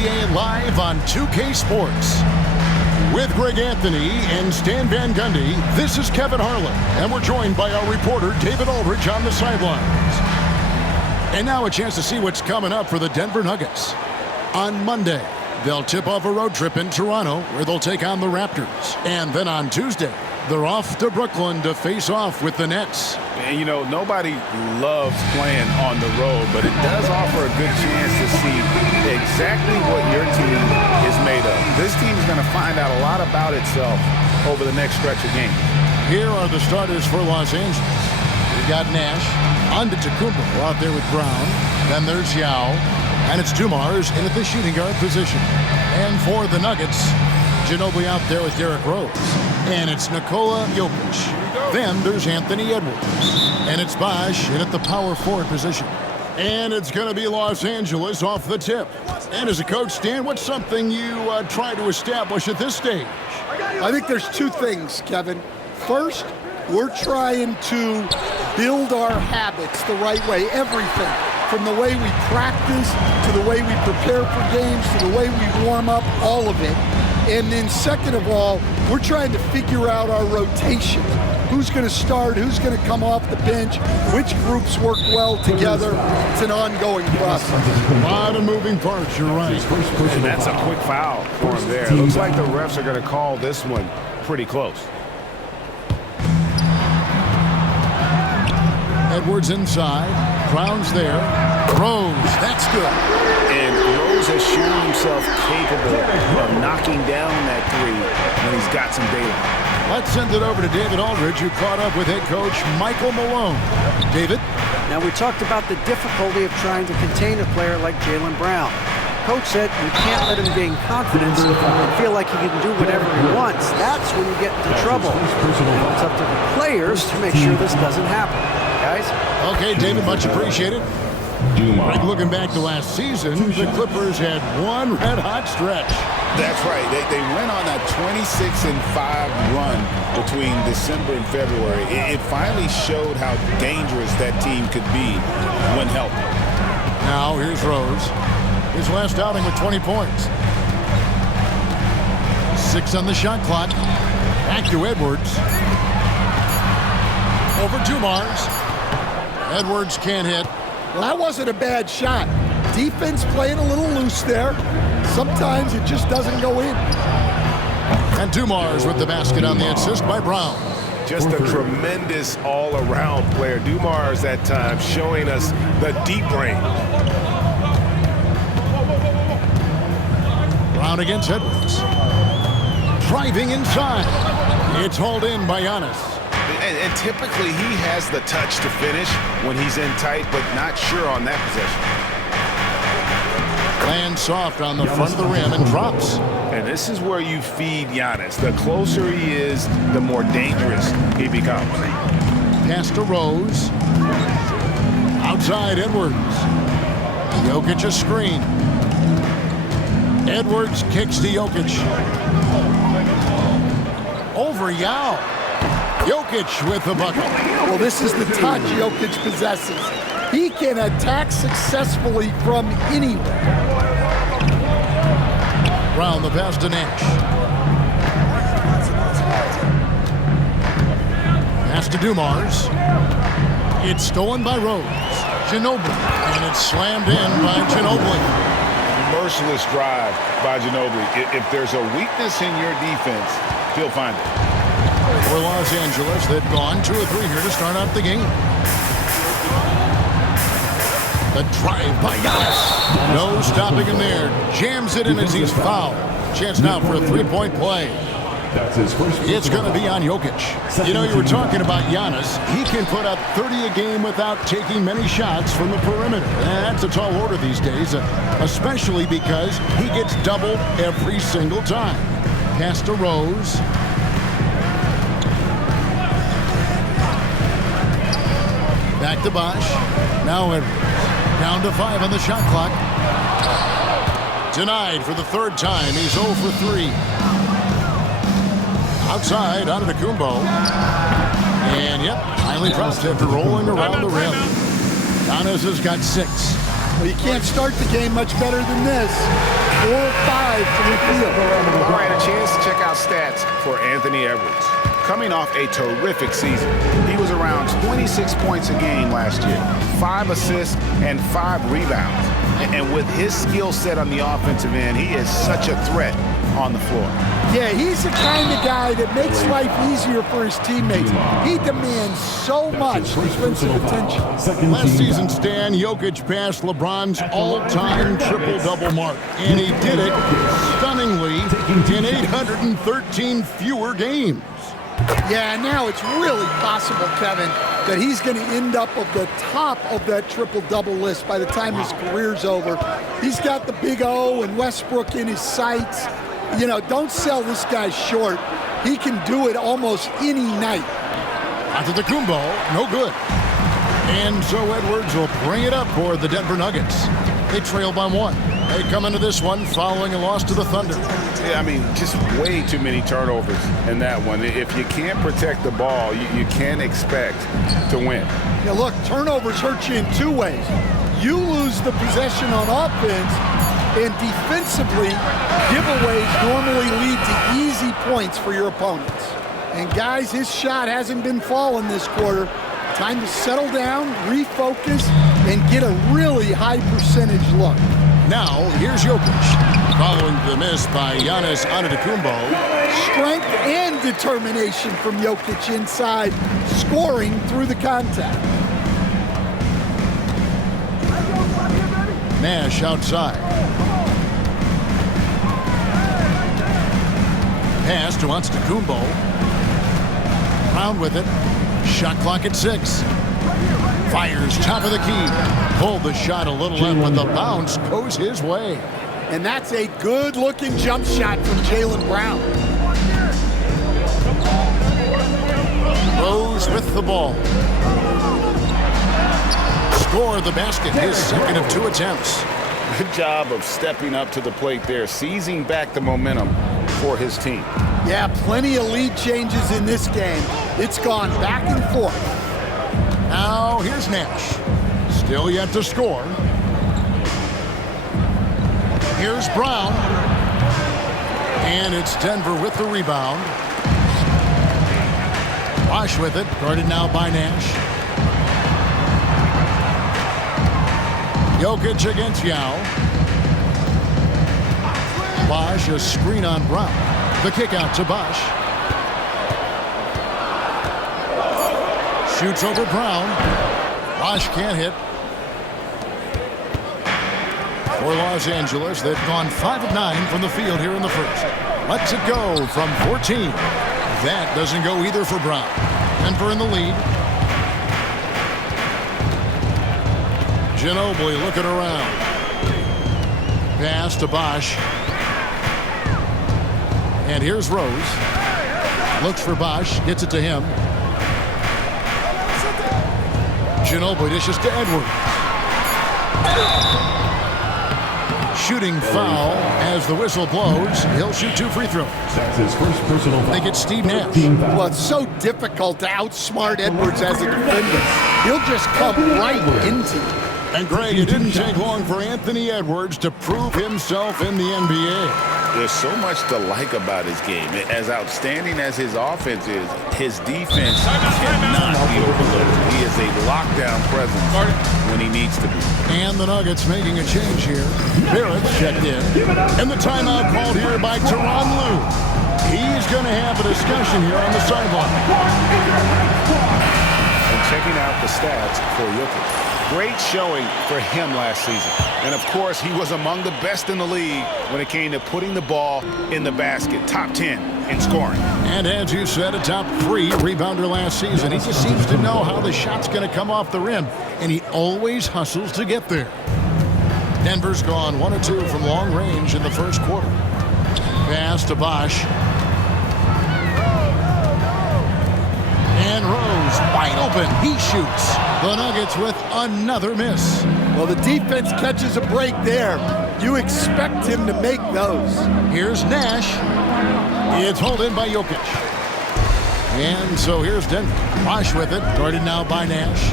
NBA live on 2K Sports. With Greg Anthony and Stan Van Gundy, this is Kevin Harlan, and we're joined by our reporter David Aldridge on the sidelines. And now a chance to see what's coming up for the Denver Nuggets. On Monday, they'll tip off a road trip in Toronto where they'll take on the Raptors. And then on Tuesday, they're off to Brooklyn to face off with the Nets. And, you know, nobody loves playing on the road, but it does offer a good chance to see exactly what your team is made of. This team is going to find out a lot about itself over the next stretch of games. Here are the starters for Los Angeles. We've got Nash, Antetokounmpo out there with Brown. Then there's Yao, and it's Dumars in at the shooting guard position. And for the Nuggets, Ginobili out there with Derrick Rose. And it's Nikola Jokic. Then there's Anthony Edwards. And it's Bosh in at the power forward position. And it's going to be Los Angeles off the tip. And as a coach, Stan, what's something you try to establish at this stage? I think there's two things, Kevin. First, we're trying to build our habits the right way, everything. From the way we practice, to the way we prepare for games, to the way we warm up, all of it. And then second of all, we're trying to figure out our rotation. Who's going to start, who's going to come off the bench, which groups work well together. It's an ongoing process. A lot of moving parts, you're right. And that's a quick foul for him there. It looks like the refs are going to call this one pretty close. Edwards inside. Brown's there. Rose, that's good. And Rose has shown himself capable of knocking down that three when he's got some daylight. Let's send it over to David Aldridge, who caught up with head coach Michael Malone. David? Now, we talked about the difficulty of trying to contain a player like Jaylen Brown. Coach said you can't let him gain confidence and feel like he can do whatever he wants. That's when you get into trouble. Now it's up to the players to make sure this doesn't happen. Guys? Okay, David, much appreciated. Greg, looking back to last season, the Clippers had one red-hot stretch. That's right. They went on that 26-5 run between December and February. It finally showed how dangerous that team could be when healthy. Now, here's Rose. His last outing with 20 points. 6 on the shot clock. Back to Edwards. Over Dumars. Edwards can't hit. Well, that wasn't a bad shot. Defense playing a little loose there. Sometimes it just doesn't go in. And Dumars with the basket on the assist by Brown. Just a tremendous all-around player. Dumars that time showing us the deep range. Brown against Edwards. Driving inside. It's hauled in by Giannis. And typically he has the touch to finish when he's in tight, but not sure on that possession. Lands soft on the front of the rim and drops. And this is where you feed Giannis. The closer he is, the more dangerous he becomes. Pass to Rose. Outside Edwards. Jokic a screen. Edwards kicks to Jokic. Over Yao. Jokic with the bucket. Well, this is the touch Jokic possesses. He can attack successfully from anywhere. Brown the pass to Nash. Pass to Dumars. It's stolen by Rose. Ginobili. And it's slammed in by Ginobili. Merciless drive by Ginobili. If there's a weakness in your defense, he'll find it. For Los Angeles, they've gone 2 or 3 here to start out the game. The drive by Giannis. No stopping him there. Jams it in as he's fouled. Chance now for a 3-point play. That's his first. It's going to be on Jokic. You know, you were talking about Giannis. He can put up 30 a game without taking many shots from the perimeter. That's a tall order these days, especially because he gets doubled every single time. Pass to Rose. Back to Bosh. Now Edwards. Down to 5 on the shot clock. Denied for the 3rd time. He's 0 for 3. Outside, Antetokounmpo. And, yep, highly pressed after rolling around the rim. Giannis has got 6. Well, you can't start the game much better than this. 4 of 5 from the field. All right, a chance to check out stats for Anthony Edwards. Coming off a terrific season, he was around 26 points a game last year, 5 assists and 5 rebounds. And with his skill set on the offensive end, he is such a threat on the floor. Yeah, he's the kind of guy that makes life easier for his teammates. He demands so much defensive attention. Last season, Stan, Jokic passed LeBron's all-time triple-double mark, and he did it stunningly in 813 fewer games. Yeah, now it's really possible, Kevin, that he's going to end up at the top of that triple-double list by the time his career's over. He's got the Big O and Westbrook in his sights. You know, don't sell this guy short. He can do it almost any night. Antetokounmpo, no good. And so Edwards will bring it up for the Denver Nuggets. They trail by 1. They come into this one following a loss to the Thunder. Yeah, I mean, just way too many turnovers in that one. If you can't protect the ball, you can't expect to win. Yeah, look, turnovers hurt you in 2 ways. You lose the possession on offense, and defensively, giveaways normally lead to easy points for your opponents. And guys, his shot hasn't been falling this quarter. Time to settle down, refocus, and get a really high percentage look. Now, here's Jokic. Following the miss by Giannis Antetokounmpo. Strength and determination from Jokic inside, scoring through the contact. Nash outside. Pass to Antetokounmpo. Brown with it. Shot clock at 6. Fires top of the key. Pulled the shot a little in, but the bounce goes his way. And that's a good-looking jump shot from Jaylen Brown. Rose with the ball. Score the basket, his second of 2 attempts. Good job of stepping up to the plate there, seizing back the momentum for his team. Yeah, plenty of lead changes in this game. It's gone back and forth. Now here's Nash. Still yet to score. Here's Brown. And it's Denver with the rebound. Bosh with it, guarded now by Nash. Jokic against Yao. Bosh, a screen on Brown. The kick out to Bosh. Shoots over Brown. Bosh can't hit. For Los Angeles, they've gone 5 of 9 from the field here in the first. Lets it go from 14. That doesn't go either for Brown. Denver in the lead. Ginobili looking around. Pass to Bosh. And here's Rose. Looks for Bosh. Gets it to him. Ginobili dishes to Edwards. Shooting foul as the whistle blows. He'll shoot 2 free throws. That's his first personal foul. They get Steve Nash. Well, it's so difficult to outsmart Edwards as a defender. He'll just come right into you. And Greg, it didn't take long for Anthony Edwards to prove himself in the NBA. There's so much to like about his game. As outstanding as his offense is, his defense cannot be overlooked. He is a lockdown presence when he needs to be. And the Nuggets making a change here. Barrett's checked in. And the timeout called here by Tyronn Lue. He's going to have a discussion here on the sideline. And checking out the stats for Jokic. Great showing for him last season. And, of course, he was among the best in the league when it came to putting the ball in the basket. Top 10 in scoring. And as you said, a top 3 rebounder last season. He just seems to know how the shot's going to come off the rim, and he always hustles to get there. Denver's gone 1 of 2 from long range in the first quarter. Pass to Bosh. And Rose wide open. He shoots. The Nuggets with another miss. Well, the defense catches a break there. You expect him to make those. Here's Nash. It's hauled in by Jokic. And so here's Denver. Bosh with it. Guarded now by Nash.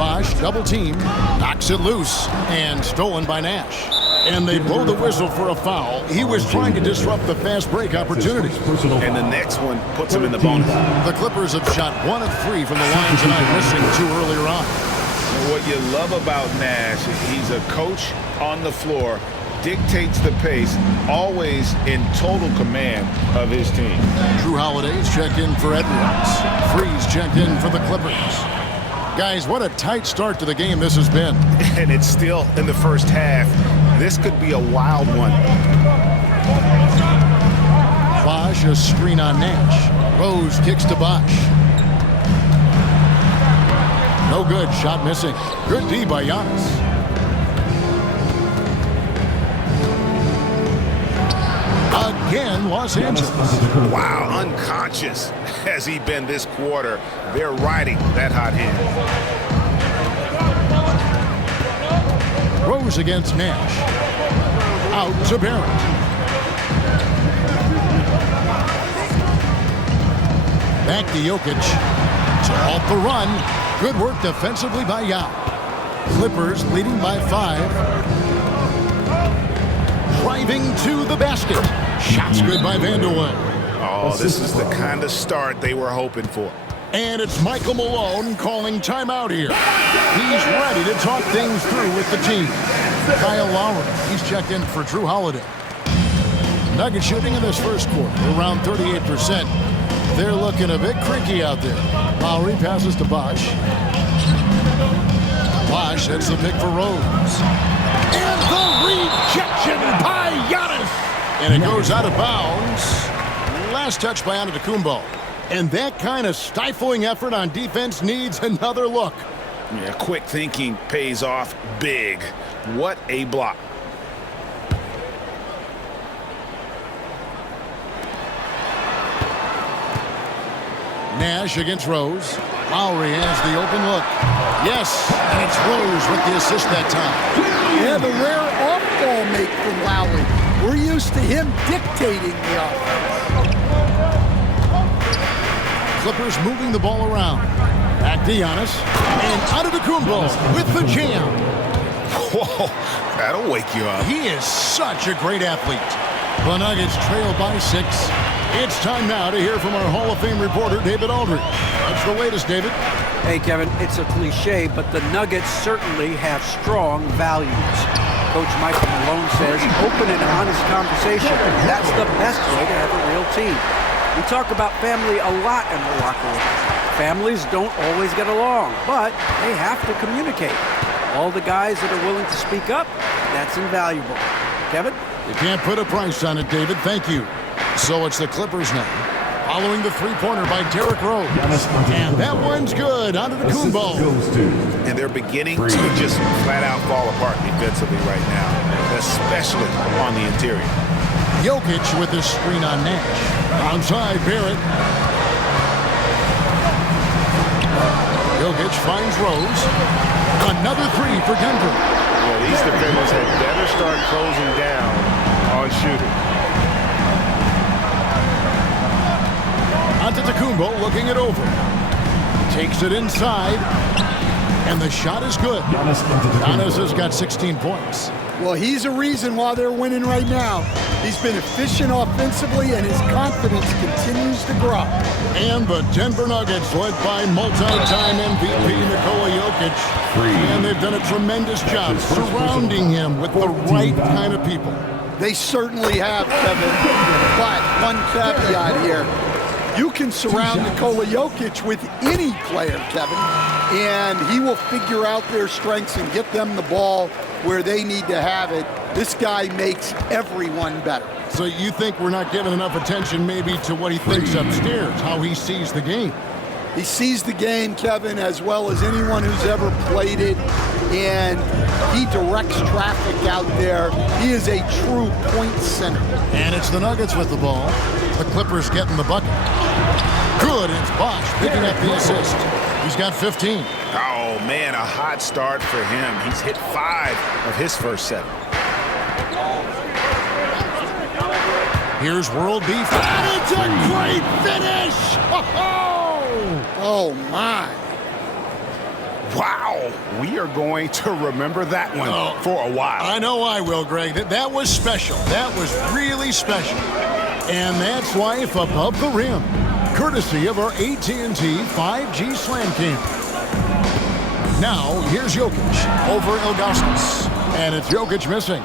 Bosch, double team, knocks it loose, and stolen by Nash. And they blow the whistle for a foul. He was trying to disrupt the fast break opportunity. And the next one puts him in the bonus. The Clippers have shot 1 of 3 from the line tonight, missing 2 earlier on. What you love about Nash is he's a coach on the floor, dictates the pace, always in total command of his team. Drew Holiday's checked in for Edwards. Freeze checked in for the Clippers. Guys, what a tight start to the game this has been. And it's still in the first half. This could be a wild one. Bosch, a screen on Nash. Rose kicks to Bosch. No good. Shot missing. Good D by Giannis. Again, Los Angeles. Wow, unconscious has he been this quarter. They're riding that hot hand. Rose against Nash. Out to Barrett. Back to Jokic. To halt the run. Good work defensively by Yao. Clippers leading by 5. Driving to the basket. Shots good by Vanderwell. Oh, this is the kind of start they were hoping for. And it's Michael Malone calling timeout here. He's ready to talk things through with the team. Kyle Lowry, he's checked in for Drew Holiday. Nugget shooting in this first quarter, around 38%. They're looking a bit creaky out there. Lowry passes to Bosch. Bosch hits the pick for Rose. And the rejection by Giannis. And it goes out of bounds. Last touch by Antetokounmpo. And that kind of stifling effort on defense needs another look. Yeah, quick thinking pays off big. What a block. Nash against Rose. Lowry has the open look. Yes, and it's Rose with the assist that time. Yeah, the rare off-ball make from Lowry. We're used to him dictating the offense. Clippers moving the ball around. Back to Giannis. And Antetokounmpo with the jam. Whoa, that'll wake you up. He is such a great athlete. The Nuggets trail by 6. It's time now to hear from our Hall of Fame reporter, David Aldridge. What's the latest, David? Hey, Kevin, it's a cliche, but the Nuggets certainly have strong values. Coach Michael Malone says open and honest conversation. That's the best way to have a real team. We talk about family a lot in the locker room. Families don't always get along, but they have to communicate. All the guys that are willing to speak up, that's invaluable. Kevin? You can't put a price on it, David. Thank you. So it's the Clippers now. Following the three-pointer by Derrick Rose. And that one's good. Antetokounmpo. And they're beginning to just flat-out fall apart defensively right now, especially on the interior. Jokic with the screen on Nash. Onside, Barrett. Jokic finds Rose. Another 3 for Denver. Yeah, these defenders had better start closing down on shooting. Antetokounmpo looking it over. Takes it inside. And the shot is good. Giannis has got 16 points. Well, he's a reason why they're winning right now. He's been efficient offensively, and his confidence continues to grow. And the Denver Nuggets, led by multi-time MVP Nikola Jokic. And they've done a tremendous job surrounding him with the right kind of people. They certainly have, Kevin. But one caveat here. You can surround Nikola Jokic with any player, Kevin, and he will figure out their strengths and get them the ball where they need to have it. This guy makes everyone better. So you think we're not giving enough attention maybe to what he thinks upstairs, how he sees the game? He sees the game, Kevin, as well as anyone who's ever played it, and he directs traffic out there. He is a true point center. And it's the Nuggets with the ball. The Clippers getting the bucket. Good, it's Bosch picking up the assist. He's got 15. Oh, man, a hot start for him. He's hit 5 of his first 7. Here's World Beef. And it's a great finish! Oh, Oh, my. Wow, we are going to remember that one for a while. I know I will, Greg. That was special. That was really special. And that's life above the rim, courtesy of our AT&T 5G Slam Cam. Now, here's Jokic over Ilgauskas. And it's Jokic missing.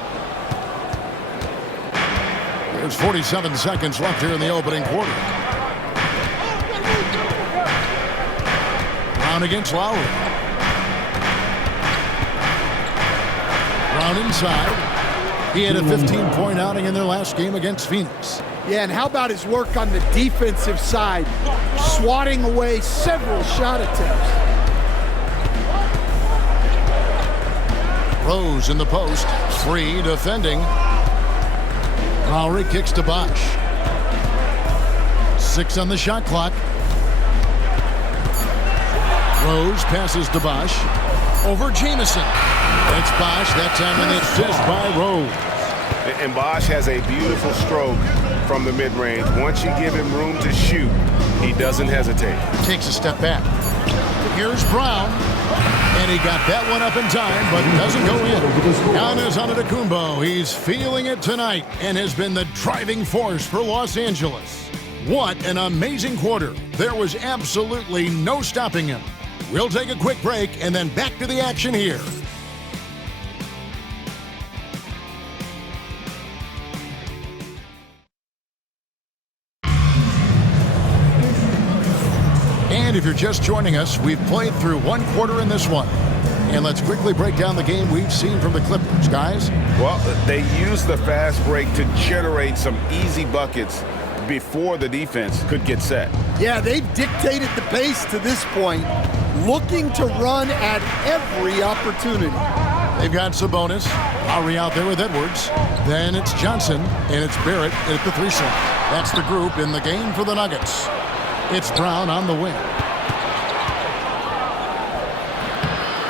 There's 47 seconds left here in the opening quarter. Brown against Lowry. Brown inside. He had a 15-point outing in their last game against Phoenix. Yeah, and how about his work on the defensive side, swatting away several shot attempts. Rose in the post, free defending. Lowry kicks to Bosh. 6 on the shot clock. Rose passes to Bosh. Over Jamison. It's Bosh that time, and it's just by Rose. And Bosh has a beautiful stroke from the mid-range. Once you give him room to shoot, he doesn't hesitate. Takes a step back. Here's Brown. And he got that one up in time, but doesn't go in. Giannis Antetokounmpo, he's feeling it tonight and has been the driving force for Los Angeles. What an amazing quarter. There was absolutely no stopping him. We'll take a quick break and then back to the action here. And if you're just joining us, we've played through one quarter in this one. And let's quickly break down the game we've seen from the Clippers, guys. Well, they used the fast break to generate some easy buckets before the defense could get set. Yeah, they've dictated the pace to this point, looking to run at every opportunity. They've got Sabonis, Lowry out there with Edwards. Then it's Johnson, and it's Barrett at the 3 slot. That's the group in the game for the Nuggets. It's Brown on the wing.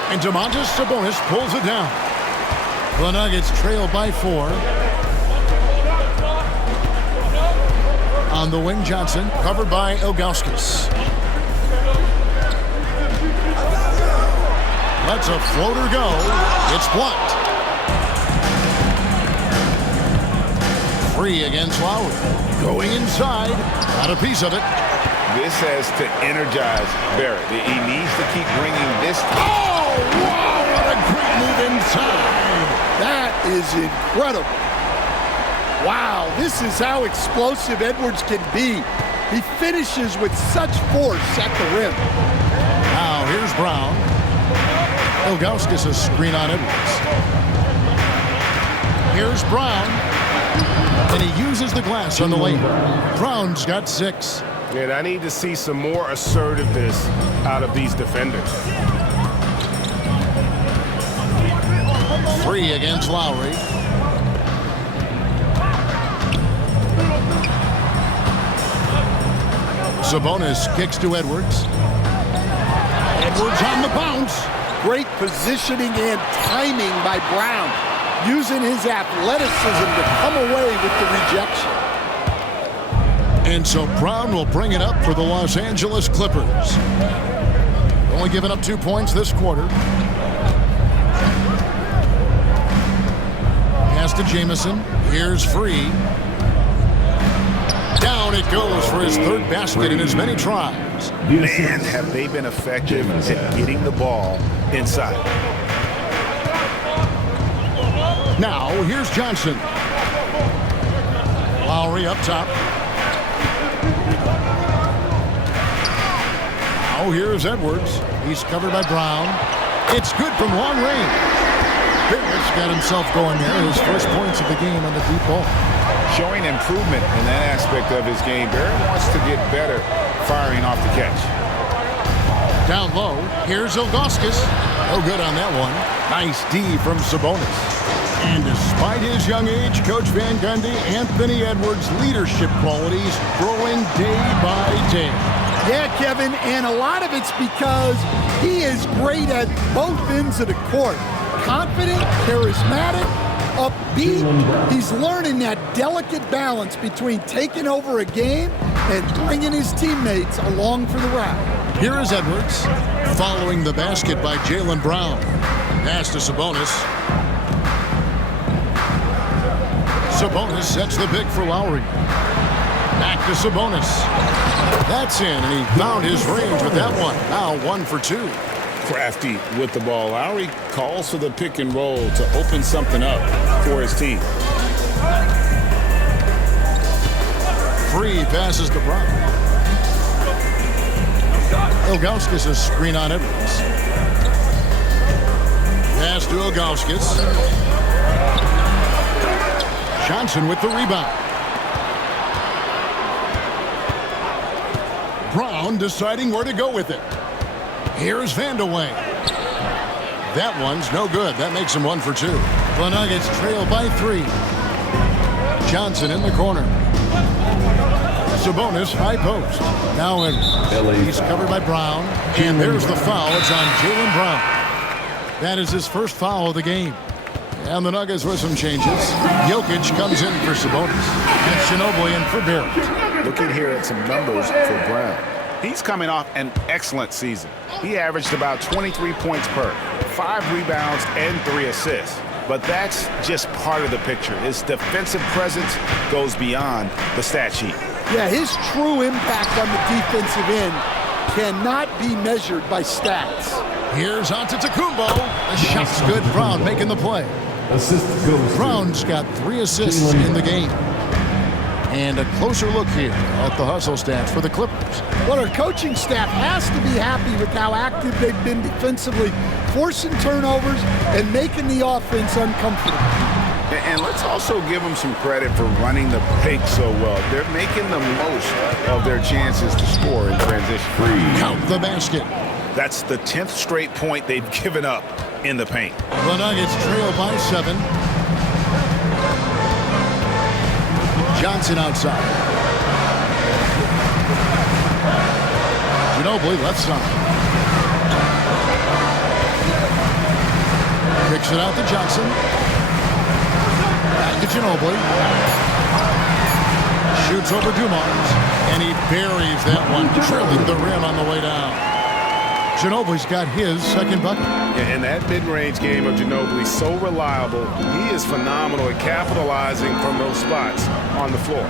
And Domantas Sabonis pulls it down. The Nuggets trail by 4. On the wing, Johnson, covered by Ilgauskas. Lets a floater go. It's blocked. Free against Lowry. Going inside. Got a piece of it. This has to energize Barrett. He needs to keep bringing this. Oh, wow, what a great move inside. That is incredible. Wow, this is how explosive Edwards can be. He finishes with such force at the rim. Now here's Brown. Ilgauskas a screen on Edwards. Here's Brown. And he uses the glass on the lane. Brown's got 6. And I need to see some more assertiveness out of these defenders. Free against Lowry. Sabonis kicks to Edwards. Edwards on the bounce. Great positioning and timing by Brown, using his athleticism to come away with the rejection. And so Brown will bring it up for the Los Angeles Clippers. Only giving up 2 points this quarter. Pass to Jamison. Here's Free. Down it goes for his 3rd basket in as many tries. Man, have they been effective at getting the ball inside. Now, here's Johnson. Lowry up top. Now, here's Edwards. He's covered by Brown. It's good from long range. Barrett's got himself going there. His first points of the game on the deep ball. Showing improvement in that aspect of his game. Barrett wants to get better firing off the catch. Down low, here's Ilgauskas. No good on that one. Nice D from Sabonis. And despite his young age, Coach Van Gundy, Anthony Edwards' leadership qualities growing day by day. Yeah, Kevin, and a lot of it's because he is great at both ends of the court. Confident, charismatic, upbeat. He's learning that delicate balance between taking over a game and bringing his teammates along for the ride. Here is Edwards, following the basket by Jaylen Brown. Pass to Sabonis. Sabonis sets the pick for Lowry. Back to Sabonis. That's in, and he found his range with that one. Now 1 for 2. Crafty with the ball. Lowry calls for the pick and roll to open something up for his team. Free passes to Brown. Ilgauskas a screen on Edwards. Pass to Ilgauskas. Johnson with the rebound. Brown deciding where to go with it. Here's Vandeweghe. That one's no good. That makes him 1 for 2. The Nuggets trail by 3. Johnson in the corner. Sabonis high post. Now in. He's covered by Brown. And there's the foul. It's on Jaylen Brown. That is his first foul of the game. And the Nuggets with some changes. Jokic comes in for Sabonis. And Ginobili in for Barrett. Looking here at some numbers for Brown. He's coming off an excellent season. He averaged about 23 points per, 5 rebounds, and 3 assists. But that's just part of the picture. His defensive presence goes beyond the stat sheet. Yeah, his true impact on the defensive end cannot be measured by stats. Here's Antetokounmpo. The shot's good. Brown making the play. Brown's got 3 assists in the game. And a closer look here at the hustle stats for the Clippers. Well, our coaching staff has to be happy with how active they've been defensively, forcing turnovers and making the offense uncomfortable. And let's also give them some credit for running the paint so well. They're making the most of their chances to score in transition. Count the basket. That's the 10th straight point they've given up in the paint. The Nuggets trail by 7. Johnson outside. Ginobili left side. Kicks it out to Johnson. Back to Ginobili. Shoots over Dumars. And he buries that one, trailing the rim on the way down. Ginobili's got his second bucket. And that mid-range game of Ginobili, so reliable. He is phenomenal at capitalizing from those spots on the floor.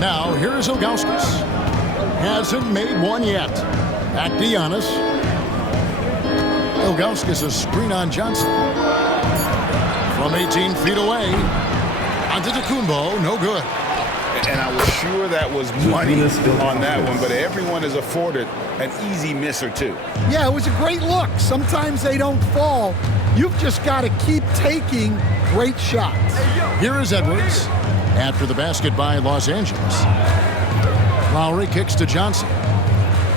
Now, here's Ilgauskas. Hasn't made one yet. Back to Giannis. Ilgauskas a screen on Johnson. From 18 feet away. Antetokounmpo, no good. And I was sure that was money on that one, but everyone is afforded an easy miss or two. Yeah, it was a great look. Sometimes they don't fall. You've just got to keep taking great shots. Here is Edwards after the basket by Los Angeles. Lowry kicks to Johnson.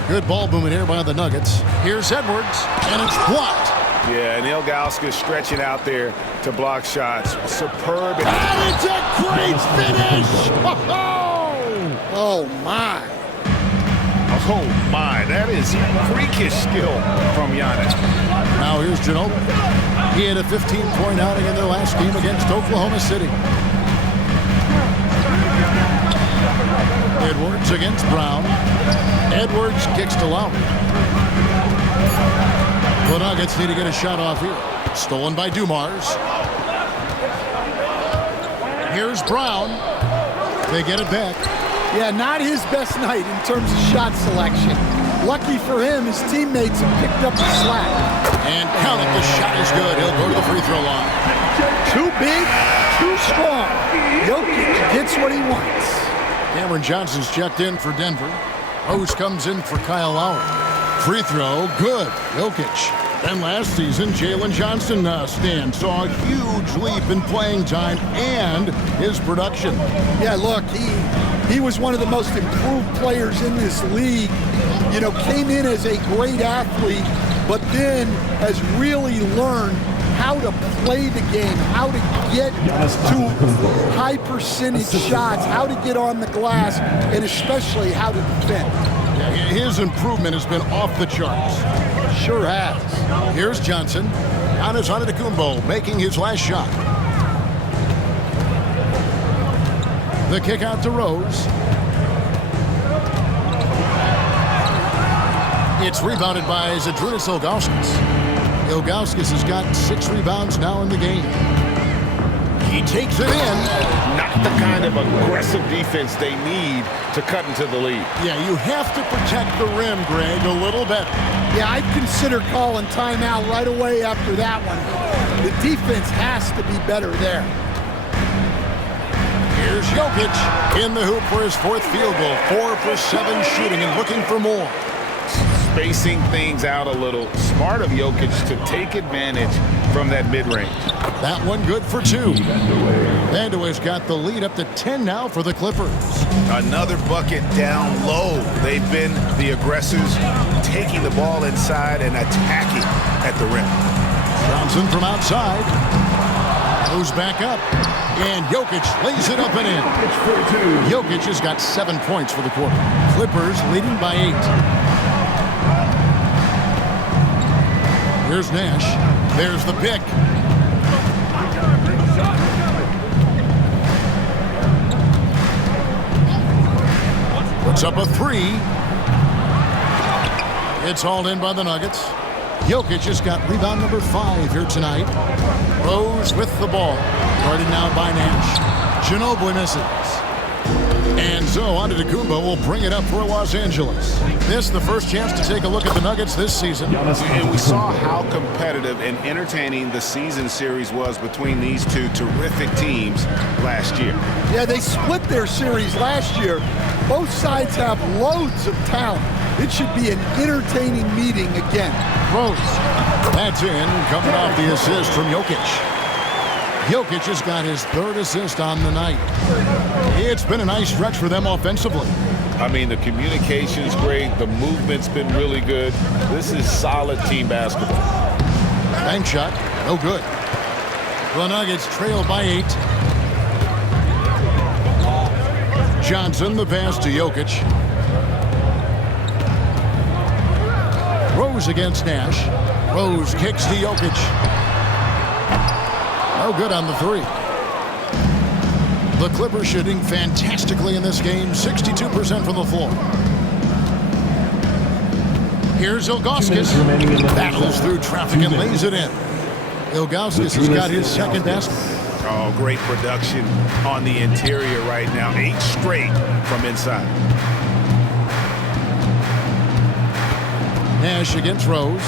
Good ball movement here by the Nuggets. Here's Edwards, and it's blocked. Yeah, and Ilgauskas stretching out there to block shots. Superb. And it's a great finish! Oh, my. Oh, my. That is freakish skill from Giannis. Now here's Ginobili. He had a 15-point outing in their last game against Oklahoma City. Edwards against Brown. Edwards kicks to Lowry. The Nuggets need to get a shot off here. Stolen by Dumars. Here's Brown. They get it back. Yeah, not his best night in terms of shot selection. Lucky for him, his teammates have picked up the slack. And count it, the shot is good. He'll go to the free throw line. Too big, too strong. Jokic gets what he wants. Cameron Johnson's checked in for Denver. Rose comes in for Kyle Lowry. Free throw, good. Jokic. And last season, Jalen Johnson saw a huge leap in playing time and his production. Yeah, look, he was one of the most improved players in this league. You know, came in as a great athlete, but then has really learned how to play the game, how to get to high percentage shots, how to get on the glass, and especially how to defend. Yeah, his improvement has been off the charts. Sure has. Here's Johnson. Giannis Antetokounmpo making his last shot. The kick out to Rose. It's rebounded by Zydrunas Ilgauskas. Ilgauskas has got 6 rebounds now in the game. He takes it in. Not the kind of aggressive defense they need to cut into the lead. Yeah, you have to protect the rim, Greg, a little better. Yeah, I'd consider calling timeout right away after that one. The defense has to be better there. Here's Jokic in the hoop for his 4th field goal. 4 for 7 shooting and looking for more. Spacing things out a little. Smart of Jokic to take advantage from that mid-range. That one good for 2. Vandeweghe's got the lead up to 10 now for the Clippers. Another bucket down low. They've been the aggressors, taking the ball inside and attacking at the rim. Johnson from outside. Goes back up. And Jokic lays it up and in. Jokic has got 7 points for the quarter. Clippers leading by 8. Here's Nash. There's the pick. Puts up a 3. It's hauled in by the Nuggets. Jokic has got rebound number 5 here tonight. Rose with the ball. Guarded now by Nash. Ginobili misses. And so Antetokounmpo will bring it up for Los Angeles. This the first chance to take a look at the Nuggets this season. And we saw how competitive and entertaining the season series was between these two terrific teams last year. Yeah, they split their series last year. Both sides have loads of talent. It should be an entertaining meeting again. Rose. That's in, coming off the assist from Jokic. Jokic has got his 3rd assist on the night. It's been a nice stretch for them offensively. I mean, the communication's great. The movement's been really good. This is solid team basketball. Bank shot, no good. The Nuggets trail by 8. Johnson, the pass to Jokic. Rose against Nash. Rose kicks to Jokic. No good on the 3. The Clippers shooting fantastically in this game, 62% from the floor. Here's Ilgauskas. Battles through traffic and lays it in. Ilgauskas has got his 2nd basket. Oh, great production on the interior right now. 8 straight from inside. Nash against Rose.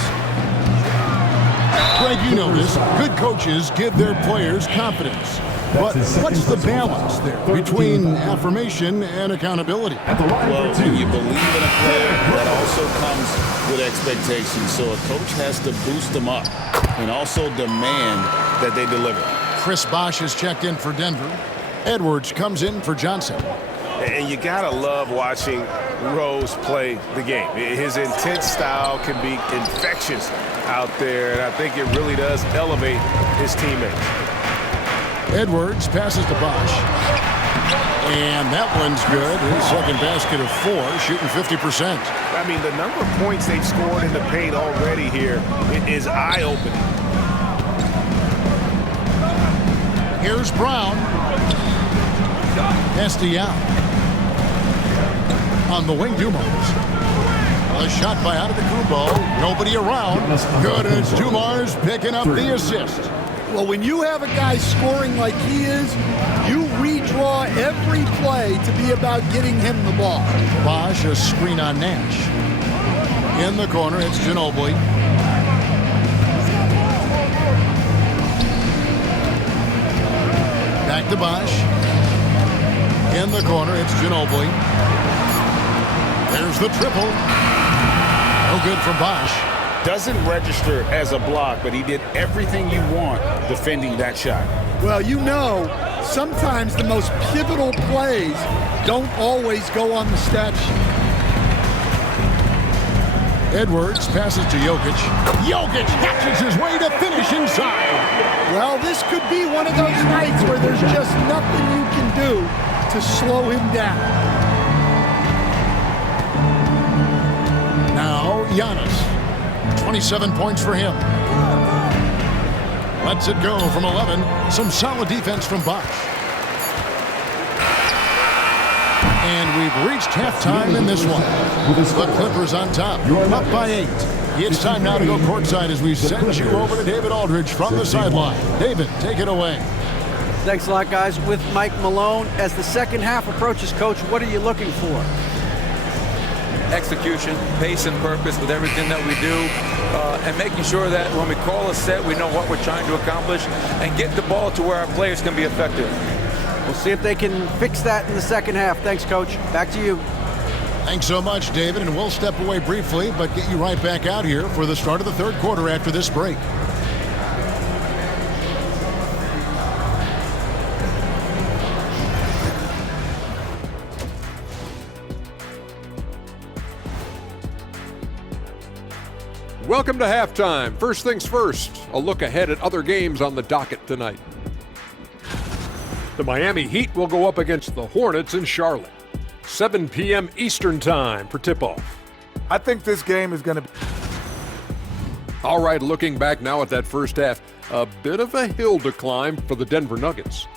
Greg, you know this. Good coaches give their players confidence. But what's the balance there between affirmation and accountability? Well, when you believe in a player, that also comes with expectations. So a coach has to boost them up and also demand that they deliver. Chris Bosh has checked in for Denver. Edwards comes in for Johnson. And you gotta love watching Rose play the game. His intense style can be infectious out there, and I think it really does elevate his teammates. Edwards passes to Bosh. And that one's good. His 2nd basket of 4, shooting 50%. I mean, the number of points they've scored in the paint already here is eye-opening. Here's Brown. Estia on the wing, Dumars. A shot by Antetokounmpo. Nobody around. Good, and it's Dumars picking up the assist. Well, when you have a guy scoring like he is, you redraw every play to be about getting him the ball. Bosh, a screen on Nash. In the corner, it's Ginobili. Back to Bosh. In the corner, it's Ginobili. There's the triple. No good from Bosh. Doesn't register as a block, but he did everything you want defending that shot. Well, you know, sometimes the most pivotal plays don't always go on the stat sheet. Edwards passes to Jokic. Jokic hatches his way to finish inside. Well, this could be one of those nights where there's just nothing you can do to slow him down. Now, Giannis. 27 points for him. Lets it go from 11. Some solid defense from Bosh. And we've reached halftime in this one. The Clippers on top, up by 8. It's time now to go courtside as we send you over to David Aldridge from the sideline. David, take it away. Thanks a lot, guys. With Mike Malone, as the second half approaches, Coach, what are you looking for? Execution, pace and purpose with everything that we do, and making sure that when we call a set, we know what we're trying to accomplish and get the ball to where our players can be effective. We'll see if they can fix that in the second half. Thanks, Coach. Back to you. Thanks so much, David, and we'll step away briefly, but get you right back out here for the start of the third quarter after this break. Welcome to halftime. First things first, a look ahead at other games on the docket tonight. The Miami Heat will go up against the Hornets in Charlotte. 7 p.m. Eastern time for tip-off. I think this game is going to be... All right, looking back now at that first half, a bit of a hill to climb for the Denver Nuggets.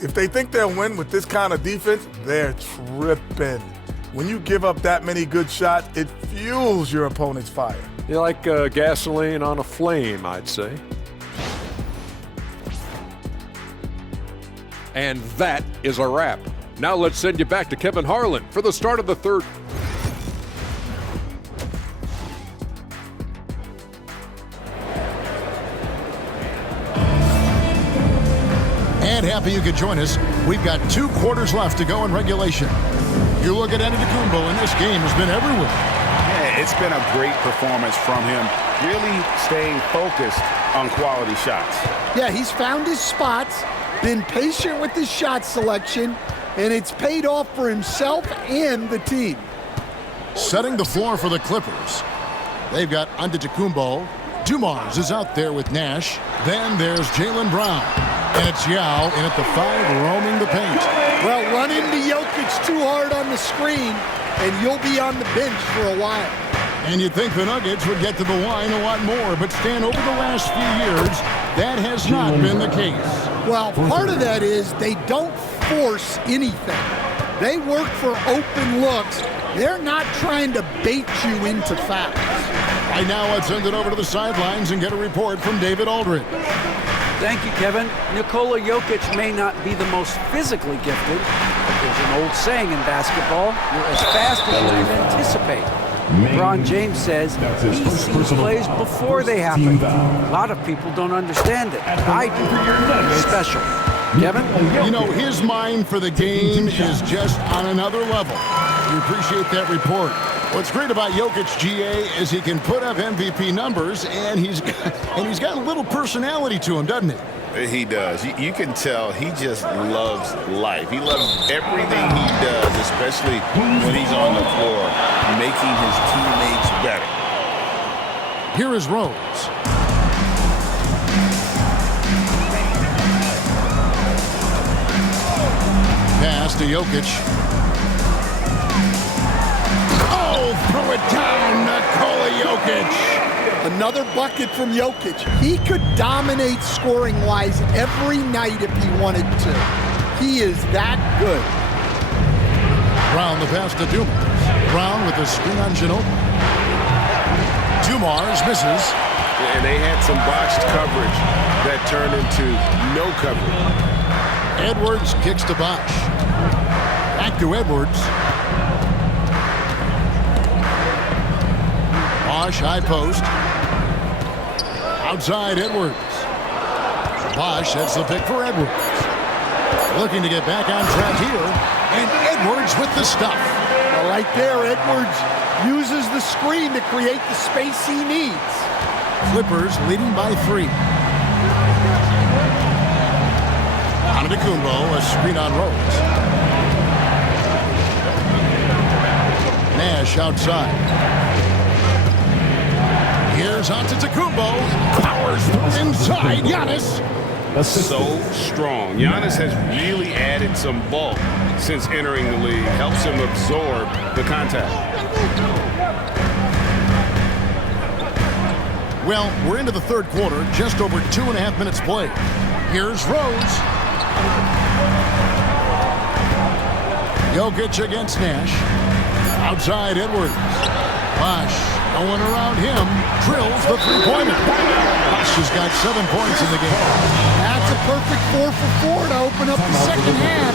If they think they'll win with this kind of defense, they're tripping. When you give up that many good shots, it fuels your opponent's fire. You like gasoline on a flame, I'd say. And that is a wrap. Now let's send you back to Kevin Harlan for the start of the third. And happy you could join us. We've got 2 quarters left to go in regulation. You look at Antetokounmpo, and this game has been everywhere. Yeah, it's been a great performance from him, really staying focused on quality shots. Yeah, he's found his spots, been patient with his shot selection, and it's paid off for himself and the team. Setting the floor for the Clippers. They've got Antetokounmpo. Dumars is out there with Nash. Then there's Jaylen Brown. And it's Yao in at the 5, roaming the paint. Well, run into Jokic too hard on the screen, and you'll be on the bench for a while. And you'd think the Nuggets would get to the line a lot more, but Stan, over the last few years, that has not been the case. Well, part of that is they don't force anything. They work for open looks. They're not trying to bait you into fouls. Right now, let's send it over to the sidelines and get a report from David Aldridge. Thank you, Kevin. Nikola Jokic may not be the most physically gifted, but there's an old saying in basketball, you're as fast as you can anticipate. LeBron James says he sees plays before they happen. A lot of people don't understand it. I do. It's special. Kevin? You know, his mind for the game is just on another level. We appreciate that report. What's great about Jokic, GA, is he can put up MVP numbers, and he's got a little personality to him, doesn't he? He does. You can tell he just loves life. He loves everything he does, especially when he's on the floor, making his teammates better. Here is Rose. Pass to Jokic. Oh, throw it down, Nikola Jokic. Another bucket from Jokic. He could dominate scoring-wise every night if he wanted to. He is that good. Brown the pass to Dumars. Brown with the screen on Ginobili. Dumars misses. And they had some botched coverage that turned into no coverage. Edwards kicks to Bosh. Back to Edwards. Bosh, high post. Outside Edwards. Bosh sets the pick for Edwards. Looking to get back on track here. And Edwards with the stuff. Well, right there, Edwards uses the screen to create the space he needs. Clippers leading by 3. Antetokounmpo, a screen on Rose. Nash outside. Here's Antetokounmpo. Powers through inside. Giannis. So strong. Giannis has really added some bulk since entering the league. Helps him absorb the contact. Well, we're into the third quarter. Just over 2.5 minutes played. Here's Rose. Jokic against Nash. Outside Edwards. Bosh going around him. Drills the three-pointer. Bosh has got 7 points in the game. That's a perfect 4 for 4 to open up the second half.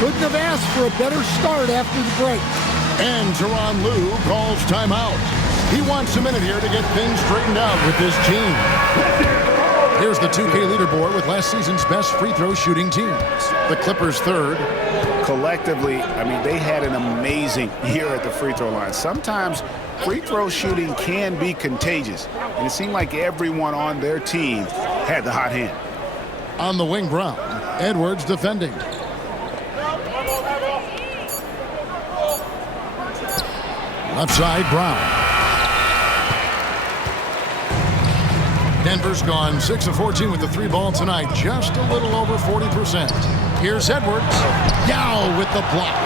Couldn't have asked for a better start after the break. And Tyronn Lue calls timeout. He wants a minute here to get things straightened out with this team. Here's the 2K leaderboard with last season's best free throw shooting teams. The Clippers third. Collectively, I mean, they had an amazing year at the free throw line. Sometimes free throw shooting can be contagious, and it seemed like everyone on their team had the hot hand. On the wing, Brown. Edwards defending. Left side, Brown. Denver's gone 6 of 14 with the 3-ball tonight, just a little over 40%. Here's Edwards. Yao with the block.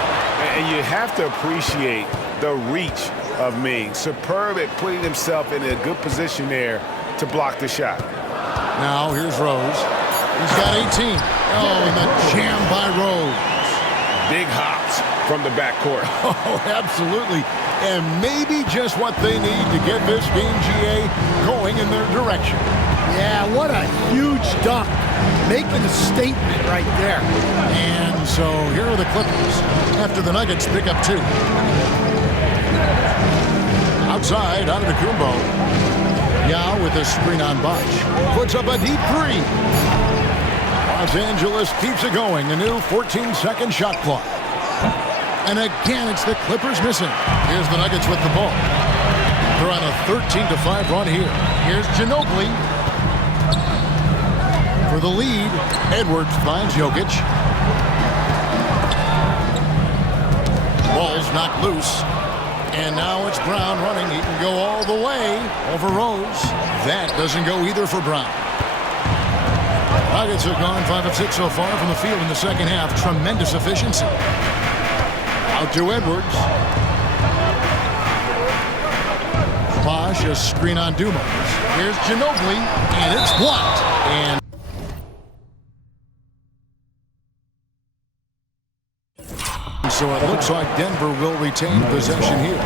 And you have to appreciate the reach of Ming. Superb at putting himself in a good position there to block the shot. Now here's Rose. He's got 18. Oh, and the jam by Rose. Big hops from the backcourt. Oh, absolutely. And maybe just what they need to get this game, GA, going in their direction. Yeah, what a huge dunk. Making a statement right there. And so here are the Clippers after the Nuggets pick up 2. Outside, Antetokounmpo. Yao with a screen on Bosh. Puts up a deep 3. Los Angeles keeps it going. A new 14-second shot clock. And again, it's the Clippers missing. Here's the Nuggets with the ball. They're on a 13-5 run here. Here's Ginobili. For the lead, Edwards finds Jokic. Ball's knocked loose. And now it's Brown running. He can go all the way over Rose. That doesn't go either for Brown. Nuggets have gone 5 of 6 so far from the field in the second half. Tremendous efficiency. Out to Edwards. Bosh, a screen on Dumas. Here's Ginobili, and it's blocked. And so it looks like Denver will retain possession here.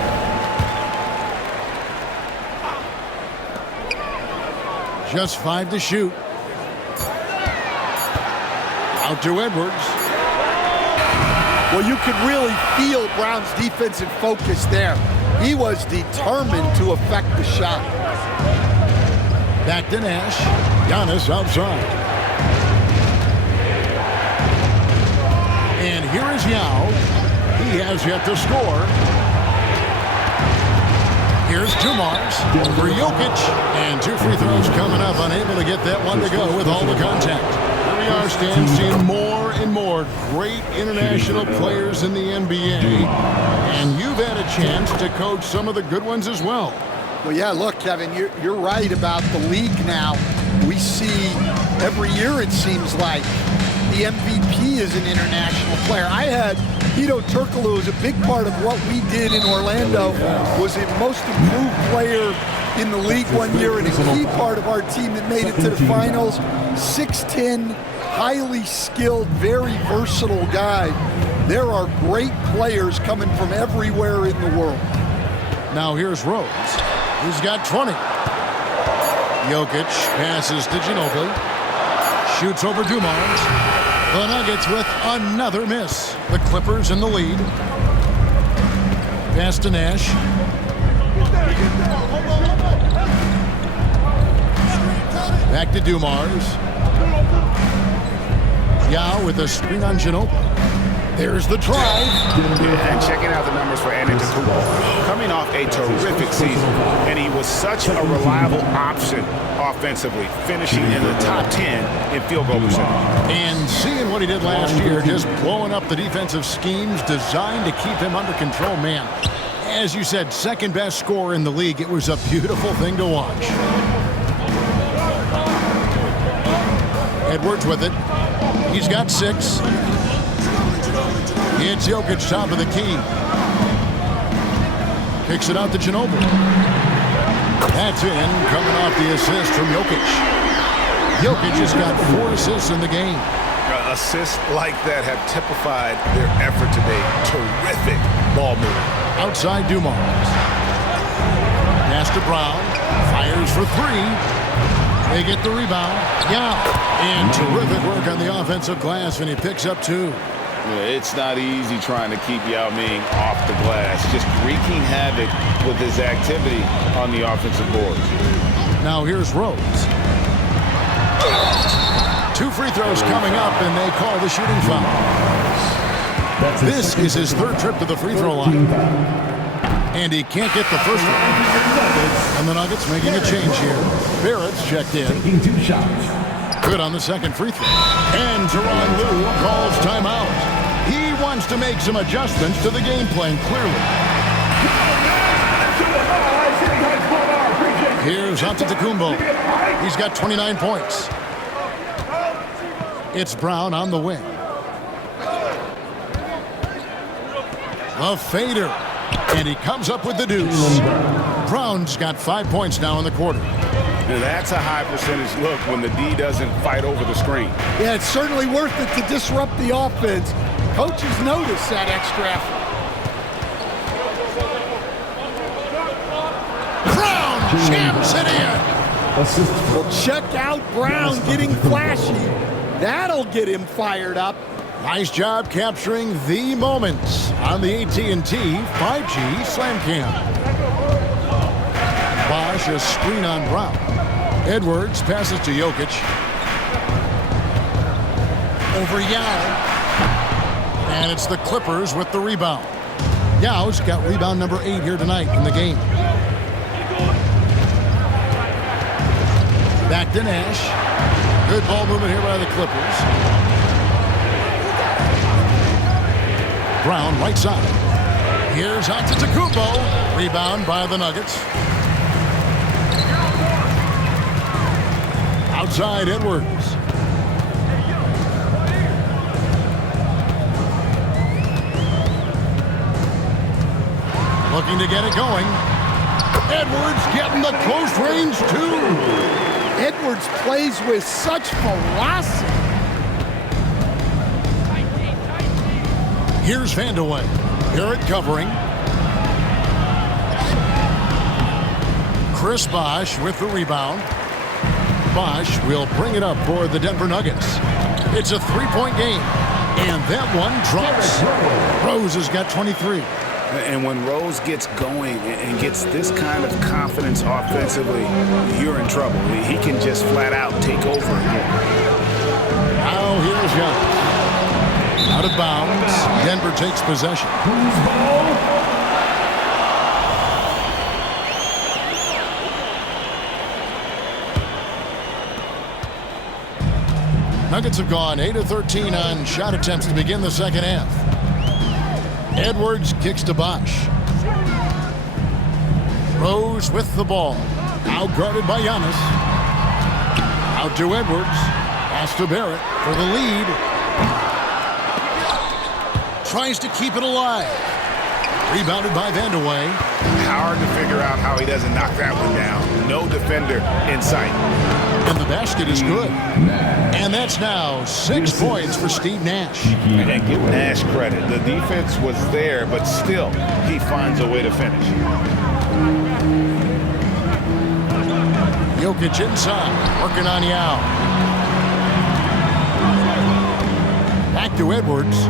Just 5 to shoot. Out to Edwards. Well, you could really feel Brown's defensive focus there. He was determined to affect the shot. Back to Nash. Giannis outside. And here is Yao. He has yet to score. Here's Dumars for Jokic. And 2 free throws coming up. Unable to get that one to go with all the contact. Here we are, Stan, seeing more and more great international players in the NBA. And you've had a chance to coach some of the good ones as well. Well, yeah, look, Kevin, you're right about the league now. We see every year, it seems like, the MVP is an international player. I had Hedo Turkoglu as a big part of what we did in Orlando, was the most improved player in the league one year and a key part of our team that made it to the finals. 6'10", highly skilled, very versatile guy. There are great players coming from everywhere in the world. Now here's Rose. He's got 20. Jokic passes to Ginobili. Shoots over Dumars. The Nuggets with another miss. The Clippers in the lead. Pass to Nash. Back to Dumars. Yao with a screen on Ginobili. There's the drive. And checking out the numbers for Antetokounmpo. Coming off a terrific season, and he was such a reliable option offensively, finishing in the top 10 in field goal percentage. And seeing what he did last year, just blowing up the defensive schemes designed to keep him under control, man. As you said, second best scorer in the league. It was a beautiful thing to watch. Edwards with it. He's got 6. It's Jokic top of the key. Kicks it out to Ginobili. That's in, coming off the assist from Jokic. Jokic has got 4 assists in the game. Assists like that have typified their effort today. Terrific ball movement. Outside Dumars. Pass to Brown. Fires for three. They get the rebound. Yeah. And terrific work on the offensive glass, and he picks up two. It's not easy trying to keep Yao Ming off the glass. Just wreaking havoc with his activity on the offensive boards. Now here's Rose. 2 free throws coming up, and they call the shooting foul. This is his third trip to the free throw line. And he can't get the first one. And the Nuggets making a change here. Barrett's checked in. Good on the second free throw. And Tyronn Lue calls timeout. He wants to make some adjustments to the game plan, clearly. Here's Antetokounmpo. He's got 29 points. It's Brown on the wing. A fader. And he comes up with the deuce. Brown's got 5 points now in the quarter. Now that's a high percentage look when the D doesn't fight over the screen. Yeah, it's certainly worth it to disrupt the offense. Coaches notice that extra effort. Brown jams it in. Well, check out Brown getting flashy. That'll get him fired up. Nice job capturing the moments on the AT&T 5G Slam Cam. Bosch a screen on Brown. Edwards passes to Jokic. Over Yao. And it's the Clippers with the rebound. Yao's got rebound number 8 here tonight in the game. Back to Nash. Good ball movement here by the Clippers. Brown right side. Here's Antetokounmpo. Rebound by the Nuggets. Outside Edwards. Looking to get it going. Edwards getting the close range too. Edwards plays with such ferocity. Here's Vandeweghe. Barrett covering. Chris Bosh with the rebound. Bosh will bring it up for the Denver Nuggets. It's a 3-point game. And that one drops. Rose has got 23. And when Rose gets going and gets this kind of confidence offensively, you're in trouble. He can just flat out take over again. Now here's Giannis. Out of bounds. Denver takes possession. Nuggets have gone 8 of 13 on shot attempts to begin the second half. Edwards kicks to Bosh. Rose with the ball. Now guarded by Giannis. Out to Edwards. Pass to Barrett for the lead. Tries to keep it alive. Rebounded by Vandeweghe. Hard to figure out how he doesn't knock that one down. No defender in sight. And the basket is good. And that's now 6 points for Steve Nash. And give Nash credit. The defense was there, but still, he finds a way to finish. Jokic inside, working on Yao. Back to Edwards.